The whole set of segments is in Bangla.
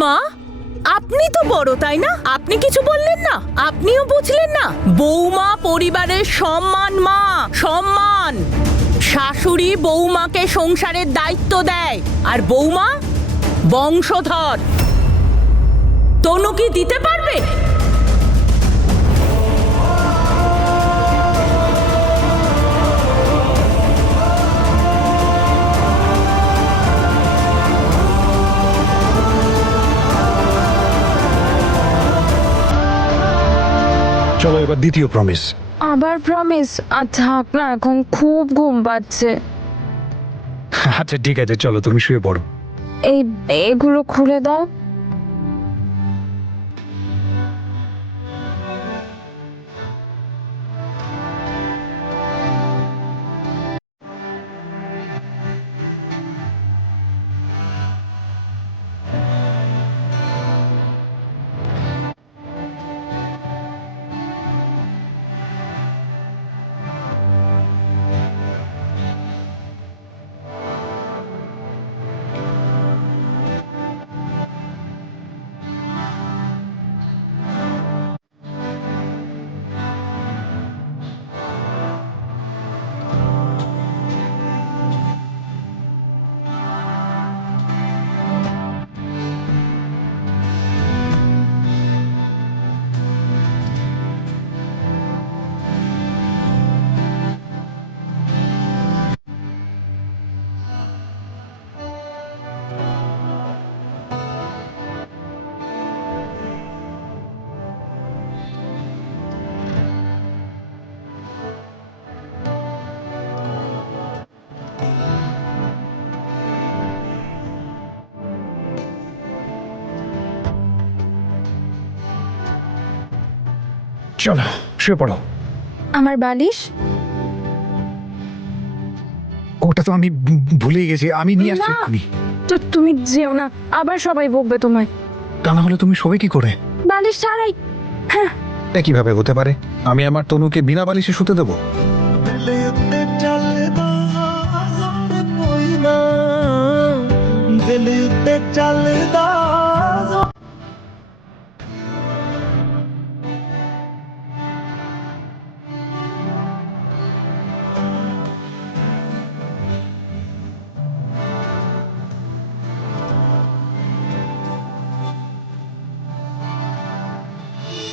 মা, আপনি তো বড়, তাই না? আপনি কিছু বললেন না? আপনিও বুঝলেন না? বৌমা পরিবারের সম্মান, মা, সম্মান। শাশুড়ি বৌমাকে সংসারের দায়িত্ব দেয়, আর বৌমা বংশধর। তনু কি দিতে পারবে? চলো এবার দ্বিতীয় প্রমিস। আবার প্রমিস? থাক না, এখন খুব ঘুম পাচ্ছে। আচ্ছা ঠিক আছে, চলো তুমি শুয়ে পড়ো। এগুলো খুলে দাও। চলো শুয়ে পড়ো। আমার বালিশ? ওটা তো আমি ভুলেই গেছি, আমি নিয়ে আসছি না। এক্ষুনি। তো তুমি যেও না, আবার সবাই বকবে তোমায়। তা না হলে তুমি শোবে কি করে? বালিশ ছাড়াই। হ্যাঁ, এটা কিভাবে হতে পারে? আমি আমার তনুকে বিনা বালিশে শুতে দেবো?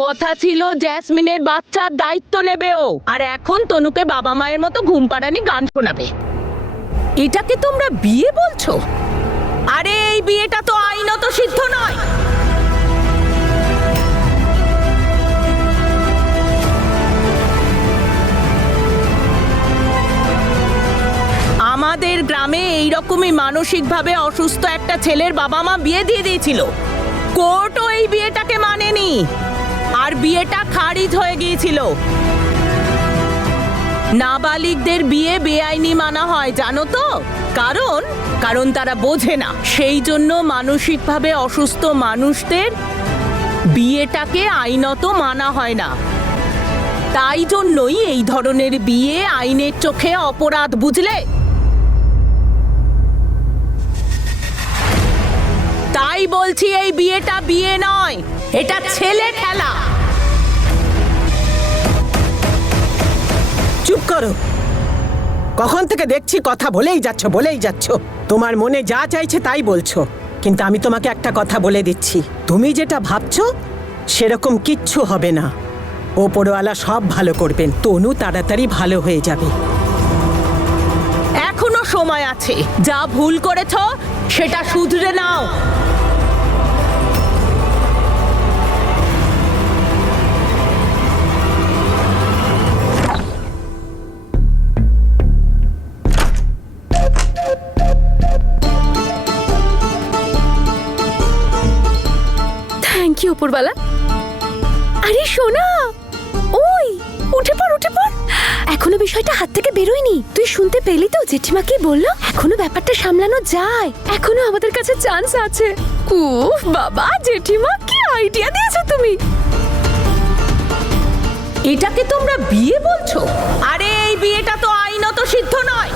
কথা ছিল জ্যাসমিনের বাচ্চার দায়িত্ব নেবে ও, আর এখন তনুকে বাবা মায়ের মতো ঘুম পাড়ানি গান শোনাবে। এটাকে তোমরা বিয়ে বলছো? আরে এই বিয়েটা তো আইনত সিদ্ধ নয়। আমাদের গ্রামে এইরকমই মানসিকভাবে অসুস্থ একটা ছেলের বাবা মা বিয়ে দিয়ে দিয়েছিল। কোর্টও এই বিয়েটাকে মানেনি, আর বিয়েটা খারিজ হয়ে গিয়েছিল। নাবালিগদের বিয়ে বেআইনি মানা হয়, জানো তো? কারণ তারা বোঝে না। সেই জন্য মানসিকভাবে অসুস্থ মানুষদের বিয়েটাকে আইনত মানা হয় না। তাই জন্যই এই ধরনের বিয়ে আইনের চোখে অপরাধ, বুঝলে? তাই বলছি এই বিয়েটা বিয়ে নয়, এটা ছেলে খেলা। চুপ করো। কখন থেকে দেখছি কথা বলেই যাচ্ছ। তোমার মনে যা চাইছে তাই বলছো, কিন্তু আমি তোমাকে একটা কথা বলে দিচ্ছি, তুমি যেটা ভাবছো সেরকম কিচ্ছু হবে না। ওপরওয়ালা সব ভালো করবেন, তনু তাড়াতাড়ি ভালো হয়ে যাবে। এখনো সময় আছে, যা ভুল করেছো সেটা শুধরে নাও। থ্যাংক ইউ উপরওয়ালা। আরে সোনা, ওই উঠে পড়। এখনো বিষয়টা হাত থেকে বেরোয়নি। তুই শুনতে পেলি তো জেঠিমা কি বললো? এখনো ব্যাপারটা সামলানো যায়, এখনো আমাদের কাছে চান্স আছে। উফ বাবা, জেঠিমা কি আইডিয়া দিয়েছো তুমি। এটাকে তোমরা বিয়ে বলছো? আরে এই বিয়েটা তো আইনত সিদ্ধ নয়।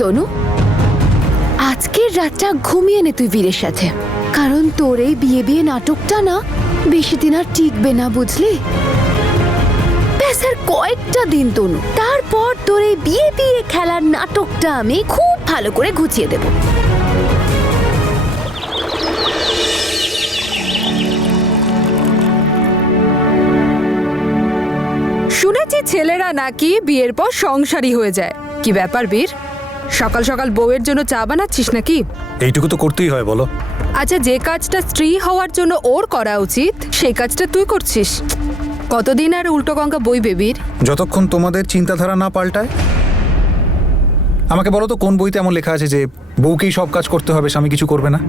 তনু, আজকের রাতটা ঘুমিয়ে নে তুই বীরের সাথে, কারণ তোর এই বিয়ে বিয়ে নাটকটা না বেশি দিন আর টিকবে না, বুঝলি? ব্যাস আর কয়েকটা দিন তনু, তারপর তোর এই বিয়ে বিয়ে খেলার নাটকটা আমি খুব ভালো করে গুছিয়ে দেব। শুনেছি ছেলেরা নাকি বিয়ের পর সংসারী হয়ে যায়। কি ব্যাপার বীর, সকাল সকাল বউয়ের জন্য চা বানাচ্ছিস নাকি? এইটুকু তো করতেই হয় বলো। আচ্ছা, যে কাজটা স্ত্রী হওয়ার জন্য ওর করা উচিত সেই কাজটা তুই করছিস। কতদিন আর উল্টো গঙ্গা বইবে বীর? যতক্ষণ তোমাদের চিন্তাধারা না পাল্টায়। আমাকে বলো তো, কোন বইতে এমন লেখা আছে যে বউকেই সব কাজ করতে হবে, স্বামী কিছু করবে না?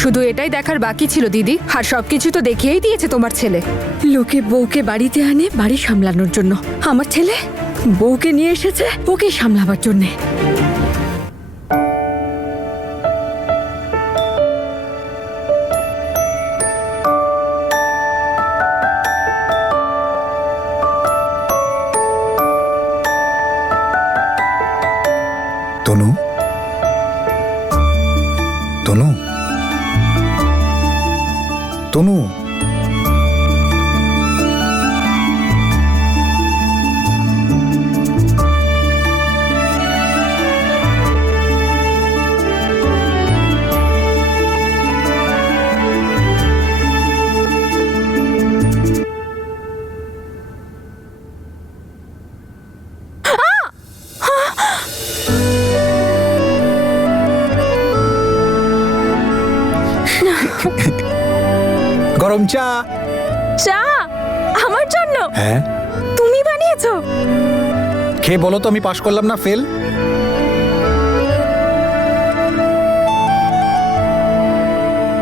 শুধু এটাই দেখার বাকি ছিল দিদি, আর সবকিছু তো দেখিয়েই দিয়েছে তোমার ছেলে। লোকে বউকে বাড়িতে আনে বাড়ি সামলানোর জন্য, আমার ছেলে বউকে নিয়ে এসেছে ওকে সামলাবার জন্যে। তনু, তনু, তনু, গরম চা। চা আমার জন্য? হ্যাঁ, তুমি বানিয়েছো? খেয়ে বলো তো আমি পাশ করলাম না ফেল?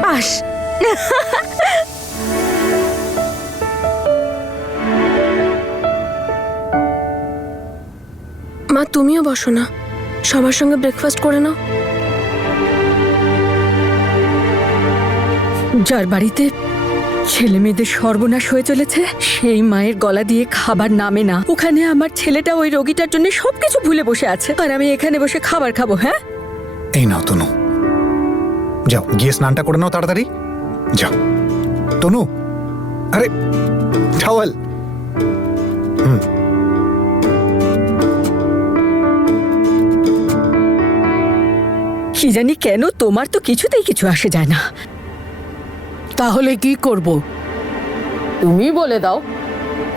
পাস। মা, তুমিও বসো না, সবার সঙ্গে ব্রেকফাস্ট করে নাও। যার বাড়িতে ছেলে মেয়েদের সর্বনাশ হয়ে চলেছে সেই মায়ের গলা দিয়ে খাবার নামে না। ওখানে আমার ছেলেটা ওই রোগীটার জন্য সবকিছু ভুলে বসে আছে, আর আমি এখানে বসে খাবার খাবো? হ্যাঁ, এই নাও তনু, যাও গিয়ে স্নানটা করে নাও তাড়াতাড়ি, যাও। তনু, আরে টাওয়েল। কি জানি কেন তোমার তো কিছুতেই কিছু আসে যায় না। তাহলে কি করব? তুমি বলে দাও,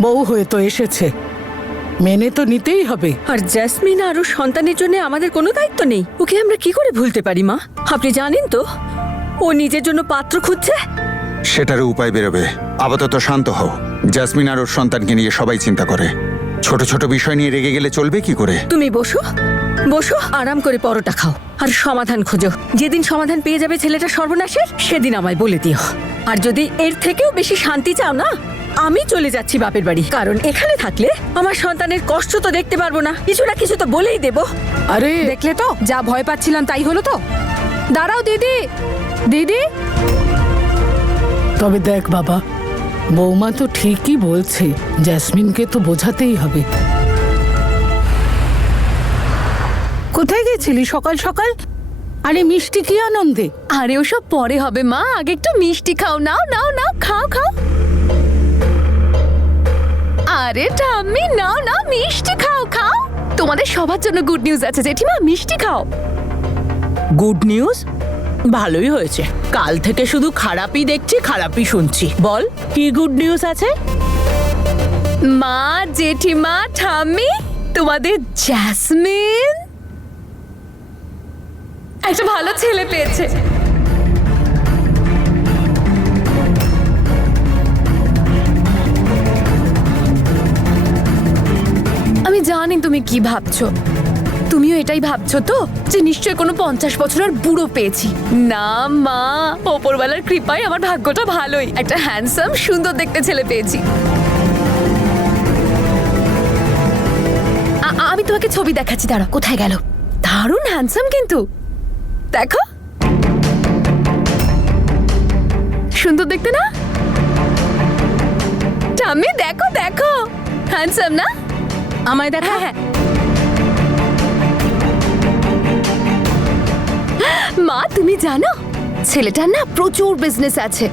বউ হয়ে তো এসেছে, মেনে তো নিতেই হবে। আর জ্যাসমিন আর ওর সন্তানের জন্য আমাদের কোনো দায়িত্ব নেই? ওকে আমরা কি করে ভুলতে পারি মা? আপনি জানেন তো ও নিজের জন্য পাত্র খুঁজছে। সেটারও উপায় বেরোবে। আপাতত শান্ত হও। জাসমিন আর ওর সন্তানকে নিয়ে সবাই চিন্তা করে, ছোট ছোট বিষয় নিয়ে রেগে গেলে চলবে কি করে? তুমি বসো বসো, আরাম করে পরোটা খাও আর সমাধান খোঁজো। যেদিন সমাধান পেয়ে যাবে ছেলেটা সর্বনাশের, সেদিন আমায় বলে দিও। আর যদি এর থেকেও বেশি শান্তি চাও না, আমি চলে যাচ্ছি বাপের বাড়ি, কারণ এখানে থাকলে আমার সন্তানের কষ্ট তো দেখতে পারবো না। কিছু না কিছু তো বলেই দেবো। আরে দেখলে তো, যা ভয় পাচ্ছিলাম তাই হলো তো। দাঁড়াও দিদি, দিদি। তবে দেখ বাবা, বৌমা তো ঠিকই বলছে, জ্যাসমিনকে তো বোঝাতেই হবে। কোথায় গেছিলি সকাল সকাল? আরে মিষ্টি কি আনন্দে! আরে ওসব পরে হবে মা, আগে একটু মিষ্টি খাও। নাও নাও নাও, খাও খাও। আরে ঠাম্মি, নাও নাও, মিষ্টি খাও খাও। তোমাদের সবার জন্য গুড নিউজ আছে জেঠিমা, মিষ্টি খাও। Good news? ভালোই হয়েছে, কাল থেকে শুধু খারাপই দেখছি, খারাপই শুনছি। বল কি গুড নিউজ আছে? মা, জেঠিমা, ঠাম্মি, তোমাদের জ্যাসমিন একটা ভালো ছেলে পেয়েছে। আমি জানি তুমি কি ভাবছো, তুমিও এটাই ভাবছো তো, যে নিশ্চয়ই কোনো 50 বছরের বুড়ো পেয়েছি। না মা, ওপরওয়ালার কৃপায় আমার ভাগ্যটা ভালোই, একটা হ্যান্ডসাম সুন্দর দেখতে ছেলে পেয়েছি। আমি তোমাকে ছবি দেখাচ্ছি, দাঁড়া। কোথায় গেল? দারুণ হ্যান্ডসাম কিন্তু, দেখো। সুন্দর দেখতে না? টামি দেখো দেখো, হ্যান্ডসাম না? আমায় দেখা। হ্যাঁ মা, তুমি জানো ছেলেটার না প্রচুর বিজনেস আছে,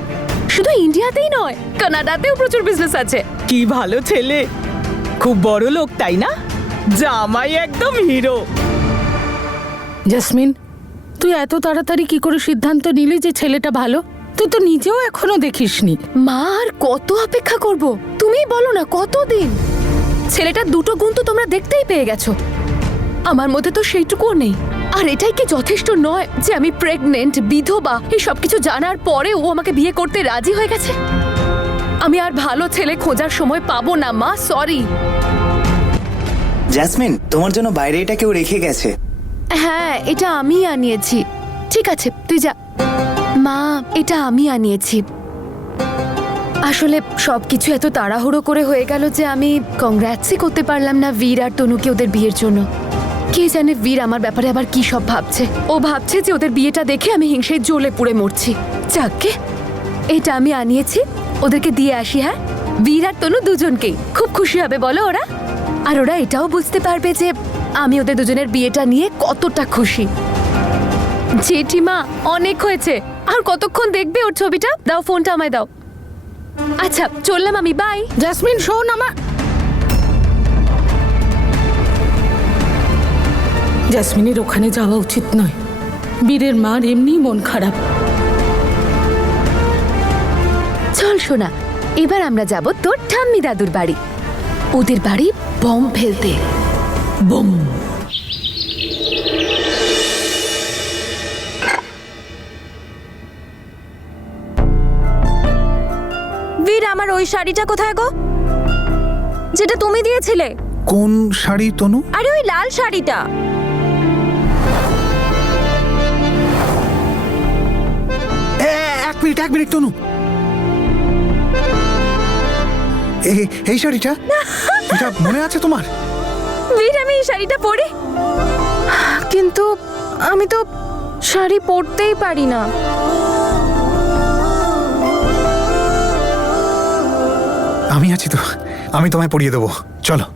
শুধু ইন্ডিয়াতেই নয় কানাডাতেও প্রচুর বিজনেস আছে। কি ভালো ছেলে, খুব বড় লোক তাই না? জামাই একদম হিরো। জাসমিন, তুই এত তাড়াতাড়ি কি করে সিদ্ধান্ত নিলি যে ছেলেটা ভালো? তুই তো নিজেও এখনো দেখিসনি। মা, আর কত অপেক্ষা করব? তুমিই বলো না, কতদিন? ছেলেটার দুটো গুণ তো তোমরা দেখতেই পেয়ে গেছো, আমার মধ্যে তো সেইটুকুও নেই। আর এটাই কি যথেষ্ট নয় যে আমি প্রেগনেন্ট, বিধবা, এই সব কিছু জানার পরে ও আমাকে বিয়ে করতে রাজি হয়ে গেছে? আমি আর ভালো ছেলে খোঁজার সময় পাবো না মা, সরি। জ্যাসমিন, তোমার জন্য বাইরে এটা কেউ রেখে গেছে। হ্যাঁ, এটা আমি আনিয়েছি। ঠিক আছে, তুই যা। মা, এটা আমি আনিয়েছি। আসলে সবকিছু এত তাড়াহুড়ো করে হয়ে গেল যে আমি কংগ্রাটসই করতে পারলাম না বীর আর তনুকে ওদের বিয়ের জন্য। কে জানে বীর আমার ব্যাপারে আবার কি সব ভাবছে। ও ভাবছে যে ওদের বিয়েটা দেখে আমি হিংসায় জ্বলে পুড়ে মরছি। যাকে, এটা আমি আনিয়েছি, ওদেরকে দিয়ে আসি। হ্যাঁ, বীর আর তনু দুজনকেই খুব খুশি হবে বলো ওরা। আর ওরা এটাও বুঝতে পারবে যে আমি ওদের দুজনের বিয়েটা নিয়ে কতটা খুশি। জেঠিমা, অনেক হয়েছে, আর কতক্ষণ দেখবে ওর ছবিটা? দাও ফোনটা আমায় দাও। আচ্ছা, চললাম আমি, বাই। জাসমিন শোন, আমার জাসমিনের ওখানে যাওয়া উচিত নয়। বীরের মার এমনি মন খারাপ। চল সোনা, এবার আমরা যাব তোর ঠাম্মি দাদুর বাড়ি। ওদের বাড়ি বম ফেলতে। বোম। বীর, আমার ওই শাড়িটা কোথায় গো, যেটা তুমি দিয়েছিলে? কোন শাড়ি তনু? আরে ওই লাল শাড়িটা। এক মিনিট তনু, এই শাড়িটা, এটা মনে আছে তোমার? বীর, আমি এই শাড়িটা পরি, কিন্তু আমি তো শাড়ি পরতেই পারি না। আমি আছি তো, আমি তোমায় পরিয়ে দেবো, চলো।